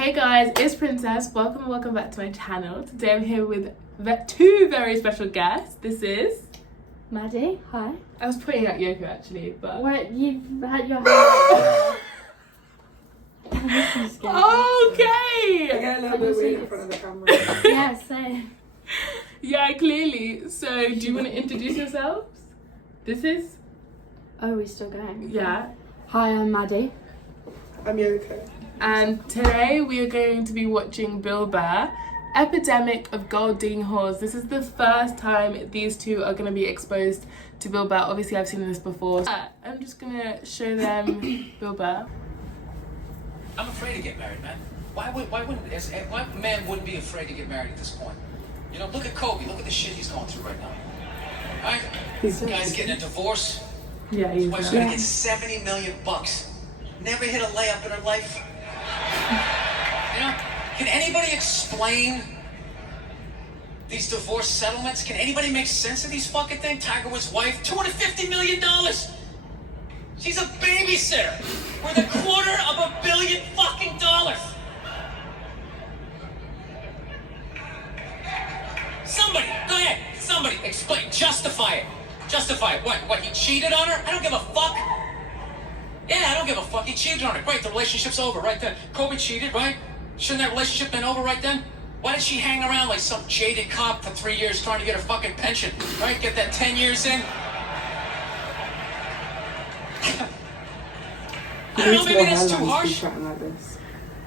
Hey guys, it's Princess. Welcome back to my channel. Today I'm here with two very special guests. This is Maddie. Hi. I was pointing at Yoko actually, but What, you've had your okay. I get a little bit weird in front of the camera. Yeah, same. Yeah, clearly. So do you want to introduce yourselves? This is Oh, we're still going. yeah. Hi, I'm Maddie. I'm Yoko. And today we are going to be watching Burr, Epidemic of Gold Digging Whores. This is the first time these two are going to be exposed to Burr. Obviously, I've seen this before. I'm just going to show them Burr. I'm afraid to get married, man. Why man wouldn't be afraid to get married at this point? You know, look at Kobe. Look at the shit he's going through right now. Right? This guy's getting a divorce. Yeah, His he's wife's gonna get $70 million. Never hit a layup in her life. You know, can anybody explain these divorce settlements? Can anybody make sense of these fucking things? Tiger Woods' wife, $250 million. She's a babysitter worth $250 million fucking dollars. Somebody, go ahead. Somebody explain, justify it. Justify it. What, he cheated on her? I don't give a fuck. Yeah, I don't give a fuck. He cheated on her. Great, the relationship's over right then. Kobe cheated, right? Shouldn't that relationship been over right then? Why did she hang around like some jaded cop for 3 years trying to get her fucking pension? Right? Get that 10 years in? I don't know, maybe that's too harsh. Like this.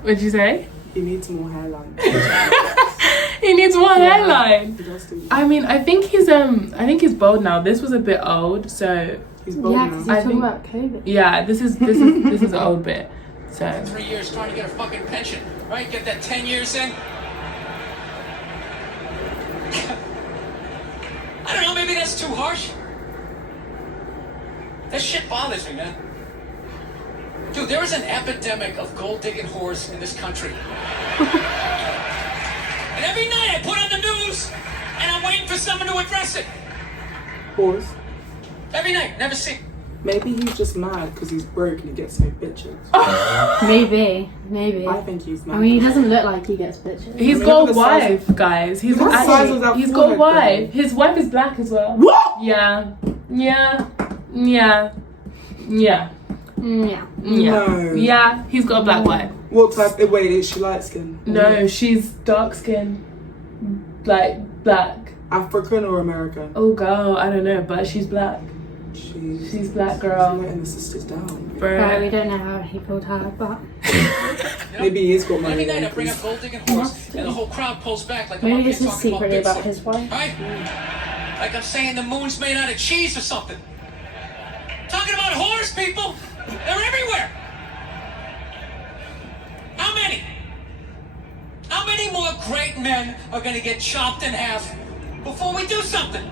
What'd you say? He needs more hairline. He needs more hairline. He does do. I mean, I think he's bald now. This was a bit old, so He's bold Yeah, now. because I you're talking think- about COVID. yeah, this is an old bit. So 3 years trying to get her fucking pension, right? Get that 10 years in. I don't know, maybe that's too harsh. That shit bothers me, man. Dude, there is an epidemic of gold-digging whores in this country. And every night I put on the news, and I'm waiting for someone to address it. Pause. Every night, never see. Maybe he's just mad because he's broke and he gets no bitches. Maybe. I think he's mad. I mean, he doesn't look like he gets bitches. he's I mean, got a look at the size wife, guys. He's Look at the size of that he's got a forehead, wife. though. His wife is black as well. What? Yeah. Yeah. Yeah. No. Yeah, he's got a black wife. What type? Wait, is she light skinned? No, she's dark skinned, like black. African or American? Oh girl, I don't know, but she's black. She's black, girl. She's letting the sisters down. Right, we don't know how he pulled her, but Maybe he's got money. Every night I then, bring up 'cause gold-digging whores, and the whole crowd pulls back like I'm maybe up this here is talking secretly about about his wife. Right? Like I'm saying the moon's made out of cheese or something. Talking about whores, people! They're everywhere! How many? How many more great men are gonna get chopped in half before we do something?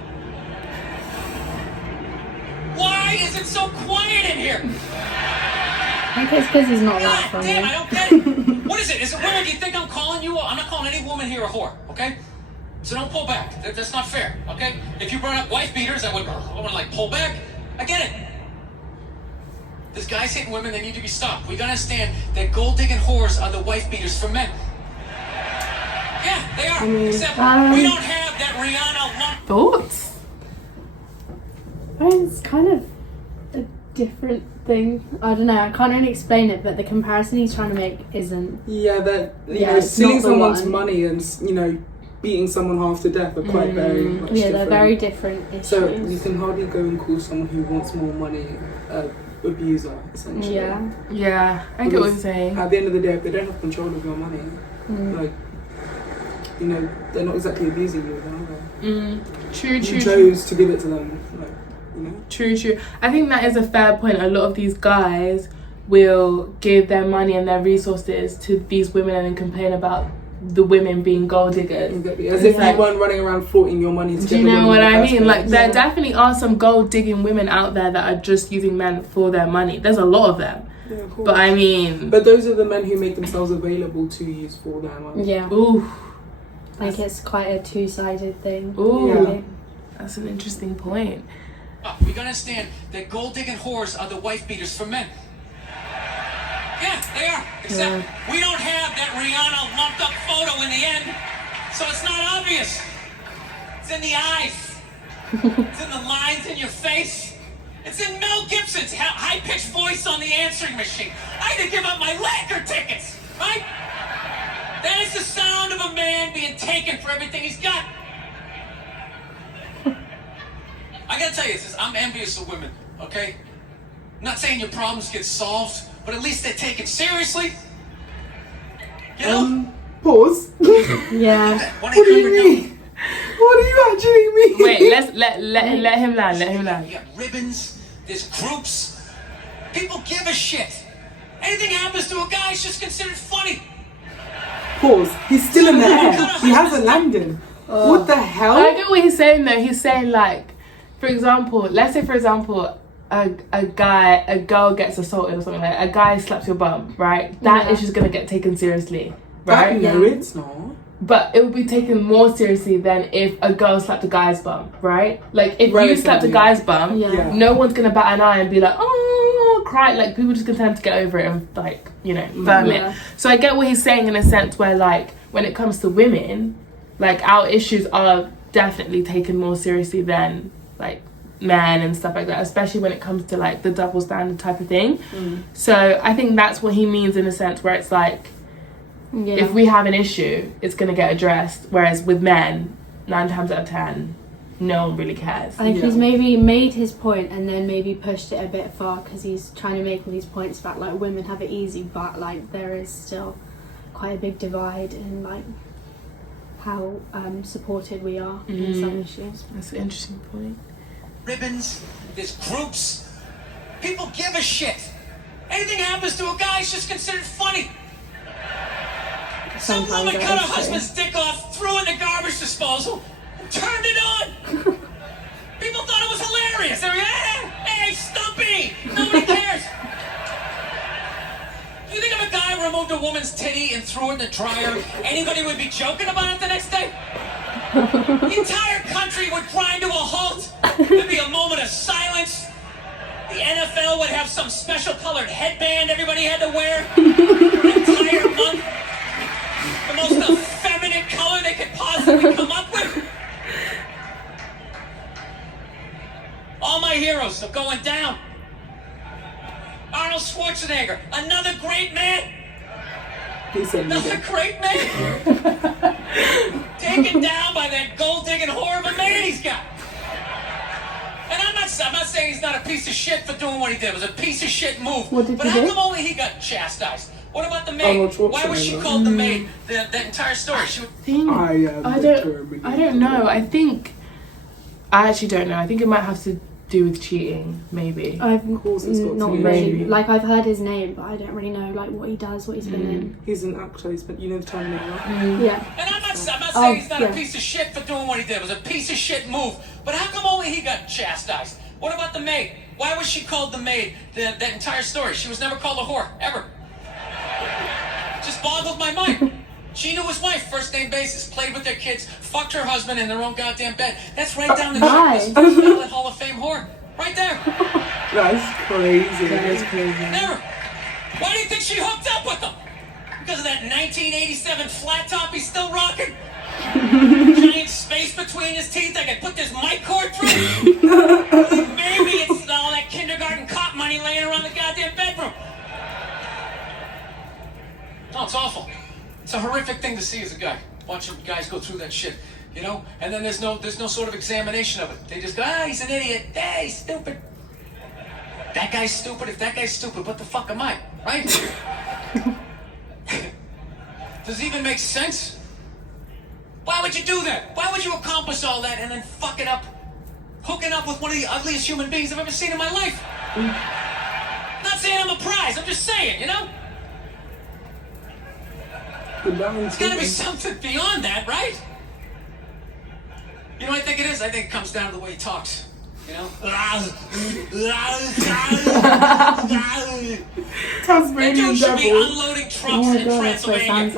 Why is it so quiet in here? I think it's because he's not that God funny. damn, I don't get it. What is it? Is it women? Do you think I'm calling you? I'm not calling any woman here a whore, okay? So don't pull back. That's not fair, okay? If you brought up wife beaters, I would like pull back. I get it. There's guys hitting women, they need to be stopped. We gotta understand that gold-digging whores are the wife beaters for men. Yeah, they are. Except we don't have that Rihanna lump. Thoughts? I mean, it's kind of a different thing. I don't know. I can't really explain it, but the comparison he's trying to make isn't. Yeah, that it's stealing not the someone's one. money and beating someone half to death are quite very much Yeah, different. they're very different issues. So you can hardly go and call someone who wants more money abuser, essentially. Yeah. Yeah, I get what you're saying. At the end of the day, if they don't have control of your money, like, they're not exactly abusing you, are they? True. You chose to give it to them, True. I think that is a fair point. A lot of these guys will give their money and their resources to these women and then complain about the women being gold diggers. Exactly. As if you weren't running around flaunting your money to Do you know what I mean? Like, there definitely are some gold digging women out there that are just using men for their money. There's a lot of them. Yeah, of course. But I mean... But those are the men who make themselves available to use for their money. Yeah. Ooh. Like it's quite a two-sided thing. Ooh. Really. That's an interesting point. We gotta understand that gold-digging whores are the wife beaters for men. Yeah, they are. Except we don't have that Rihanna lumped up photo in the end, so it's not obvious. It's in the eyes. It's in the lines in your face. It's in Mel Gibson's high-pitched voice on the answering machine. I had to give up my Laker tickets, right? That is the sound of a man being taken for everything he's got. I gotta tell you this, I'm envious of women, okay? I'm not saying your problems get solved, but at least they're taken seriously. You know? Pause. Yeah. What do you mean? What do you actually mean? Wait, let him land. Let him land. You got ribbons, there's groups. People give a shit. Anything happens to a guy, it's just considered funny. Pause. He's still in the air. He hasn't landed. What the hell? I get what he's saying though. He's saying like, for example, let's say for example, a girl gets assaulted or something like that. A guy slaps your bum, right? That is just gonna get taken seriously, right? No, it's not. But it would be taken more seriously than if a girl slapped a guy's bum, right? Like if you slapped a guy's bum, no one's gonna bat an eye and be like, oh, cry. Like people just gonna tend to get over it and like, you know, firm it. So I get what he's saying in a sense where like when it comes to women, like our issues are definitely taken more seriously than like men and stuff like that, especially when it comes to like the double standard type of thing. So I think that's what he means in a sense where it's like, if we have an issue, it's going to get addressed. Whereas with men, 9 times out of 10, no one really cares. I think he's maybe made his point and then maybe pushed it a bit far because he's trying to make all these points about like women have it easy, but like there is still quite a big divide in like how supported we are in some issues. That's an interesting point. Ribbons, there's groups. People give a shit. Anything happens to a guy, it's just considered funny. Some woman cut her husband's dick off, threw it in the garbage disposal, and turned it on. People thought it was hilarious. They were like, hey, Stumpy! Nobody cares. Do you think if a guy removed a woman's titty and threw it in the dryer, anybody would be joking about it the next day? The entire country would grind to a halt. There'd be a moment of silence. The NFL would have some special colored headband everybody had to wear for an entire month. The most effeminate color they could possibly come up with. All my heroes are going down. Arnold Schwarzenegger, another great man. Another great man. Taken down by that gold-digging whore of a man he's got. And I'm not saying he's not a piece of shit for doing what he did. It was a piece of shit move. But how come only he got chastised? What about the maid? Why was she called the maid? The entire story. I don't know. I actually don't know. I think it might have to do with cheating, maybe. I've not really, like I've heard his name, but I don't really know like what he does, what he's been in. He's an actor. He's been, you know, the Terminator. Yeah. And I'm not saying he's not a piece of shit for doing what he did. It was a piece of shit move. But how come only he got chastised? What about the maid? Why was she called the maid? That entire story. She was never called a whore, ever. Just boggled my mind. She knew his wife, first name basis, played with their kids, fucked her husband in their own goddamn bed. That's right down the checklist. Valid Hall of Fame whore. Right there. That's crazy. That is crazy. Never. Why do you think she hooked up with him? Because of that 1987 flat top he's still rocking? Giant space between his teeth I could put this mic cord through? Maybe it's all that kindergarten cop money laying around the goddamn bedroom. No, it's awful. It's a horrific thing to see as a guy. Watching guys go through that shit, you know? And then there's no sort of examination of it. They just go, he's an idiot. He's stupid. That guy's stupid. If that guy's stupid, what the fuck am I? Right? Does it even make sense? Why would you do that? Why would you accomplish all that and then fuck it up? Hooking up with one of the ugliest human beings I've ever seen in my life. Not saying I'm a prize. I'm just saying, you know? There's gotta be something beyond that, right? You know what I think it is? I think it comes down to the way he talks. You know? That dude should be unloading trucks in Transylvania.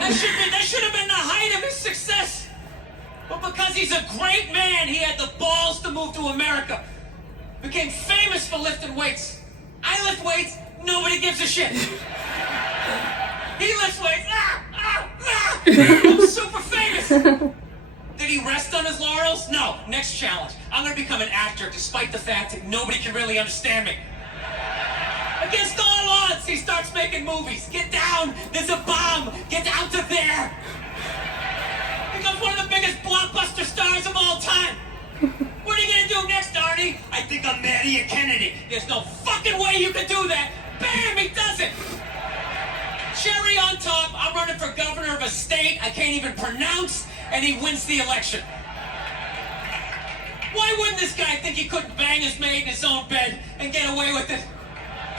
That should have been the height of his success. But because he's a great man, he had the balls to move to America. Became famous for lifting weights. I lift weights. Nobody gives a shit. He lifts weights. I'm super famous. Did he rest on his laurels? No. Next challenge. I'm gonna become an actor despite the fact that nobody can really understand me. Against all odds, he starts making movies. Get down, there's a bomb. Get out to there. Becomes one of the biggest blockbuster stars of all time. What are you gonna do next, Arnie? I think I'm marrying Kennedy. There's no fucking way you can do that. Bam, he does it. Cherry on top, I'm running for governor of a state I can't even pronounce, and he wins the election. Why wouldn't this guy think he couldn't bang his maid in his own bed and get away with it?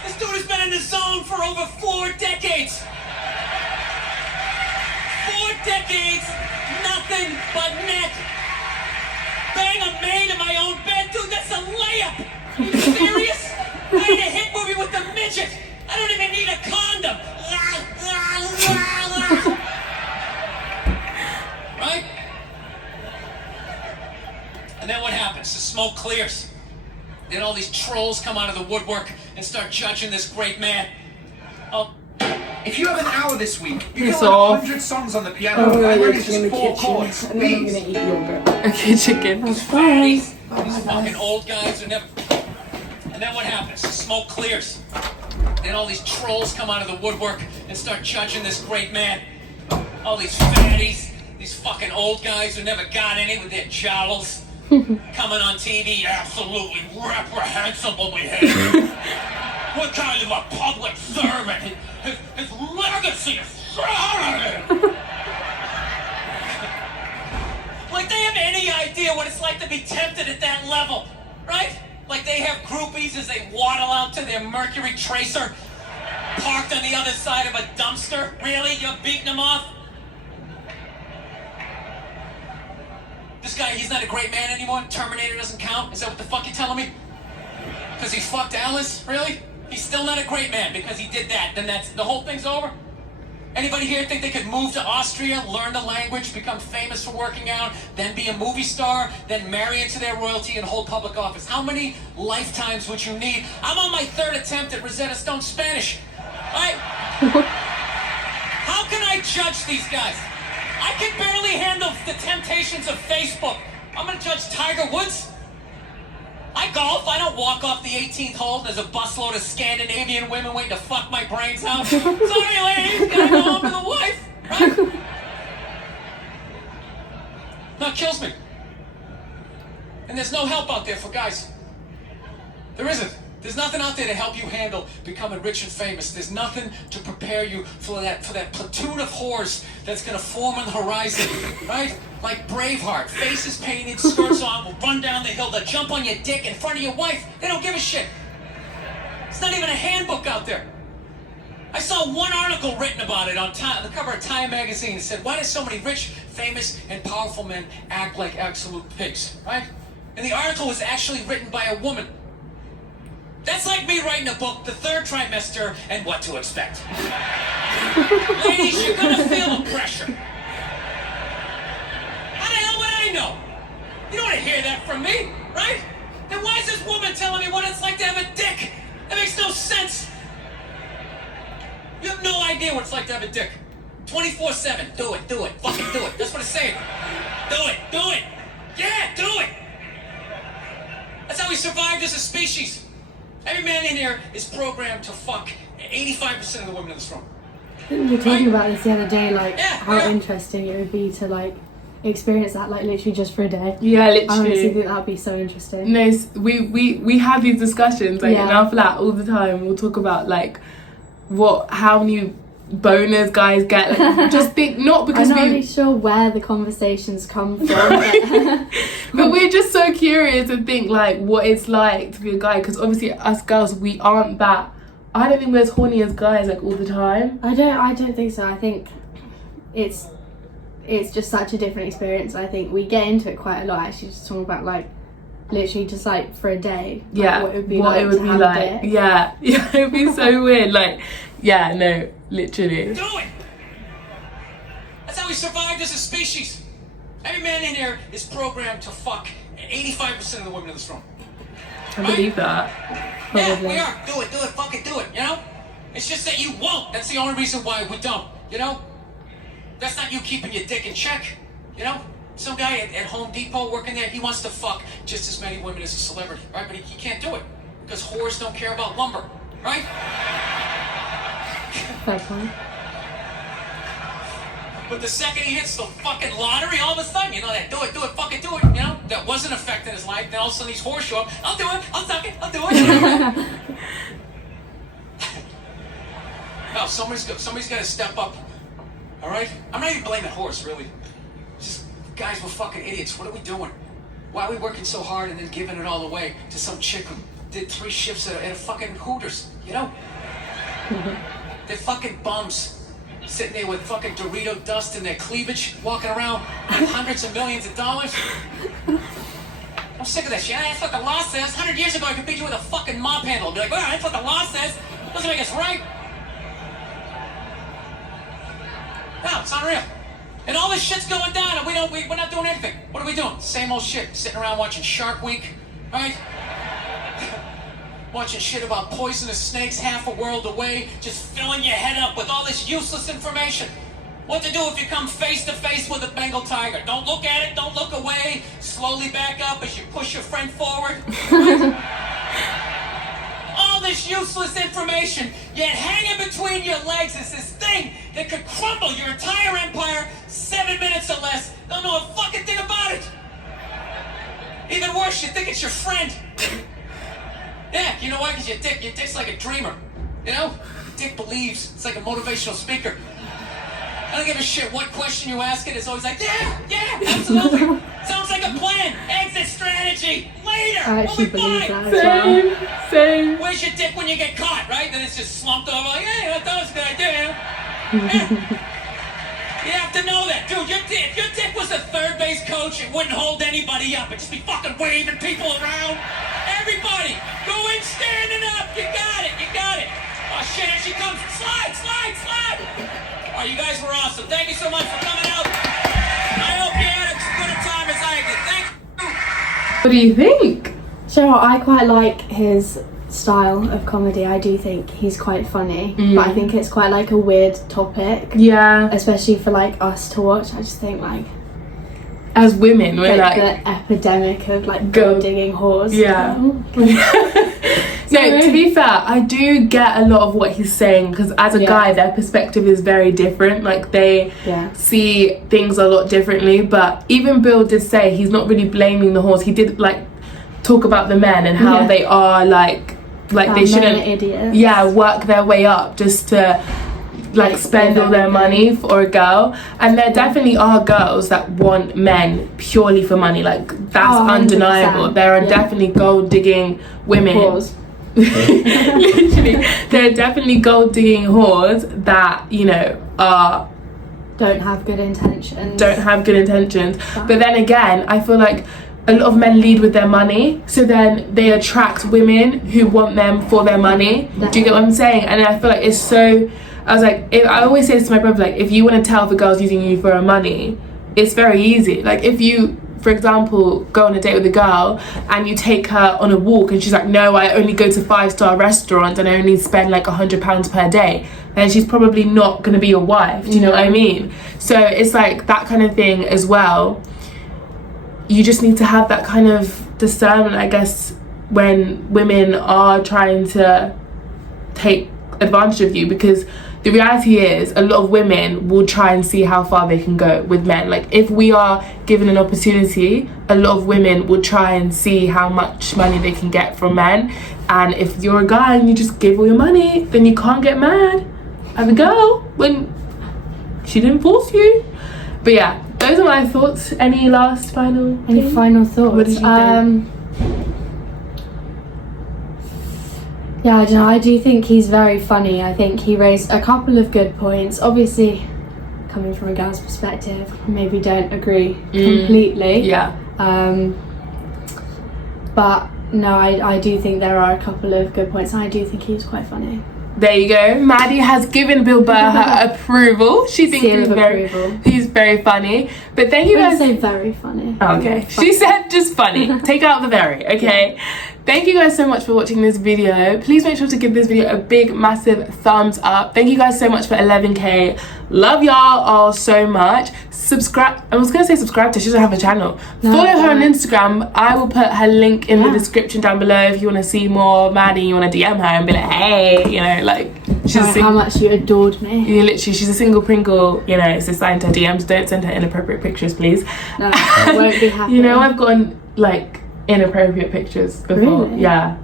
This dude has been in the zone for over 4 decades. 4 decades, nothing but net. Bang a maid in my own bed? Dude, that's a layup. Are you serious? I need a hit movie with a midget. I don't even need a condom. Right? And then what happens? The smoke clears. Then all these trolls come out of the woodwork and start judging this great man. Oh. If you have an hour this week, you Piss can learn off. 100 songs on the piano. Oh, I yeah, learned in just the 4 kitchen. chords. And then I'm Please. gonna eat yogurt. Okay, chicken. That's fine. These fucking old guys who never... And then what happens? The smoke clears. Then all these trolls come out of the woodwork and start judging this great man. All these fatties, these fucking old guys who never got any with their jowls. Coming on TV, absolutely reprehensible behavior. What kind of a public servant? His legacy is shrouded. Like they have any idea what it's like to be tempted at that level, right? Like they have groupies as they waddle out to their Mercury Tracer, parked on the other side of a dumpster. Really? You're beating them off? This guy, he's not a great man anymore? Terminator doesn't count? Is that what the fuck you're telling me? Because he fucked Alice? Really? He's still not a great man because he did that. Then that's the whole thing's over? Anybody here think they could move to Austria, learn the language, become famous for working out, then be a movie star, then marry into their royalty and hold public office? How many lifetimes would you need? I'm on my 3rd attempt at Rosetta Stone Spanish. How can I judge these guys? I can barely handle the temptations of Facebook. I'm gonna judge Tiger Woods? I golf, I don't walk off the 18th hole and there's a busload of Scandinavian women waiting to fuck my brains out. Sorry ladies, gotta go home to the wife, right? No, it kills me. And there's no help out there for guys. There isn't. There's nothing out there to help you handle becoming rich and famous. There's nothing to prepare you for that platoon of whores that's gonna form on the horizon, right? Like Braveheart, faces painted, skirts on, will run down the hill, they'll jump on your dick in front of your wife. They don't give a shit. It's not even a handbook out there. I saw one article written about it on the cover of Time magazine. It said, why do so many rich, famous, and powerful men act like absolute pigs, right? And the article was actually written by a woman. That's like me writing a book, The Third Trimester, and What to Expect. Ladies, you're gonna feel the pressure. How the hell would I know? You don't want to hear that from me, right? Then why is this woman telling me what it's like to have a dick? That makes no sense. You have no idea what it's like to have a dick. 24/7, do it, fucking do it. That's what it's saying. Do it. Yeah, do it. That's how we survived as a species. Every man in here is programmed to fuck 85% of the women in this room. We were talking about this the other day, like Yeah, how yeah. interesting it would be to like experience that, like literally just for a day. Yeah, I honestly literally. think that would be so interesting. No, we have these discussions like in Yeah. our flat all the time. We'll talk about like how many boners guys get. Like, just think not because I'm not we. really sure where the conversations come from. But But we're just so curious to think like what it's like to be a guy, because obviously us girls, we aren't that. I don't think we're as horny as guys like all the time. I don't think so. I think it's just such a different experience. I think we get into it quite a lot, actually, just talking about like literally just like for a day. Like, Yeah, what it would be like to have a dick. Yeah, it would be so weird. Like, yeah, no, literally. Do it! That's how we survived as a species. Every man in here is programmed to fuck 85% of the women in this room. I believe that. Yeah, Probably. we are. Do it, fucking do it, you know? It's just that you won't. That's the only reason why we don't, you know? That's not you keeping your dick in check, you know? Some guy at Home Depot working there, he wants to fuck just as many women as a celebrity, right? But he can't do it because whores don't care about lumber, right? Fair point. But the second he hits the fucking lottery, all of a sudden, you know, that do it, fucking do it, you know? That wasn't affecting his life. Then all of a sudden these whores show up. I'll do it, I'll suck it, I'll do it. No, somebody's got to step up. All right? I'm not even blaming whores, really. Just guys, we're fucking idiots. What are we doing? Why are we working so hard and then giving it all away to some chick who did 3 shifts at a fucking Hooters? You know? They're fucking bums. Sitting there with fucking Dorito dust in their cleavage, walking around with hundreds of millions of dollars. I'm sick of that shit. That's what the law says. 100 years ago, I could beat you with a fucking mop handle. I'd be like, well, that's what the law says. Doesn't make us right. No, it's unreal. And all this shit's going down, and we're not doing anything. What are we doing? Same old shit. Sitting around watching Shark Week, right? Watching shit about poisonous snakes half a world away, just filling your head up with all this useless information. What to do if you come face to face with a Bengal tiger? Don't look at it, don't look away. Slowly back up as you push your friend forward. All this useless information, yet hanging between your legs is this thing that could crumble your entire empire 7 minutes or less. Don't know a fucking thing about it. Even worse, you think it's your friend. Yeah, you know why? Because your dick's like a dreamer. You know? Your dick believes. It's like a motivational speaker. I don't give a shit what question you ask it. It's always like, yeah, absolutely. Sounds like a plan. Exit strategy. Later. I actually We'll believe be fine. that as well. Same. Where's your dick when you get caught, right? Then it's just slumped over like, hey, I thought it was a good idea. Yeah. You have to know that. Dude, if your dick was a third base coach, it wouldn't hold anybody up. It'd just be fucking waving people around. Everybody, go in standing up. You got it. Oh, shit, here she comes. Slide. Oh, you guys were awesome. Thank you so much for coming out. I hope you had as good a time as I did. Thank you. What do you think? So I quite like his style of comedy. I do think he's quite funny, but I think it's quite like a weird topic. Yeah. Especially for like us to watch. I just think like As women, we're like the epidemic of like Go- gold digging whores. Yeah. So- No, to be fair, I do get a lot of what he's saying because as a Yeah. guy, their perspective is very different. Like they Yeah. see things a lot differently. But even Bill did say he's not really blaming the horse. He did like talk about the men and how Yeah. they are like they Men shouldn't are idiots. work their way up just to like spend all their money for a girl. And there definitely are girls that want men purely for money. Like that's Oh, 100%. undeniable. There are Yeah. definitely gold digging women. Whores. Literally, there are definitely gold digging whores that Don't have good intentions. don't have good intentions. But then again, I feel like a lot of men lead with their money, so then they attract women who want them for their money. Do you get what I'm saying? And I feel like it's so. I was like, I always say this to my brother, like, if you want to tell if a girl's using you for her money, it's very easy. Like, if you, for example, go on a date with a girl and you take her on a walk and she's like, no, I only go to 5-star restaurants and I only spend like £100 per day, then she's probably not going to be your wife. Do you know what I mean? So it's like that kind of thing as well. You just need to have that kind of discernment, I guess, when women are trying to take advantage of you, because the reality is a lot of women will try and see how far they can go with men. Like if we are given an opportunity, a lot of women will try and see how much money they can get from men. And if you're a guy and you just give all your money, then you can't get mad at the girl when she didn't force you. But yeah, those are my thoughts. Any last final Any thing? final thoughts? What did you think? Yeah, I don't know. I do think he's very funny. I think he raised a couple of good points. Obviously, coming from a girl's perspective, maybe don't agree completely. Yeah. But no, I do think there are a couple of good points, and I do think he's quite funny. There you go. Maddie has given Bill Burr her approval. She thinks Seal of approval. he's very funny. But thank you I guys. would say very funny. Okay. She said just funny. Take out the very, okay? thank you guys so much for watching this video. Please make sure to give this video a big massive thumbs up. Thank you guys so much for 11k. Love y'all all so much. Subscribe. I was gonna say subscribe to her. She doesn't have a channel. Follow her on Instagram. I will put her link in the description down below if you want to see more Maddie. You want to DM her and be like, hey, you know, like she's how much you adored me. Yeah, literally, she's a single Pringle. You know, it's a sign to her DMs. Don't send her inappropriate pictures, please. No, I won't be happy. You know, I've gotten like inappropriate pictures before. Really? Yeah.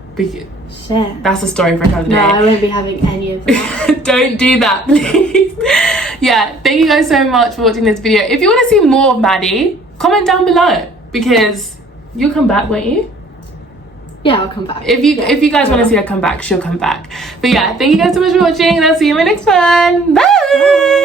Shit. That's a story for another day. No, I won't be having any of that. Don't do that, please. Yeah, thank you guys so much for watching this video. If you want to see more of Maddie, comment down below because you'll come back, won't you? Yeah, I'll come back. If you guys want to see her come back, she'll come back. But yeah, thank you guys so much for watching and I'll see you in my next one. Bye.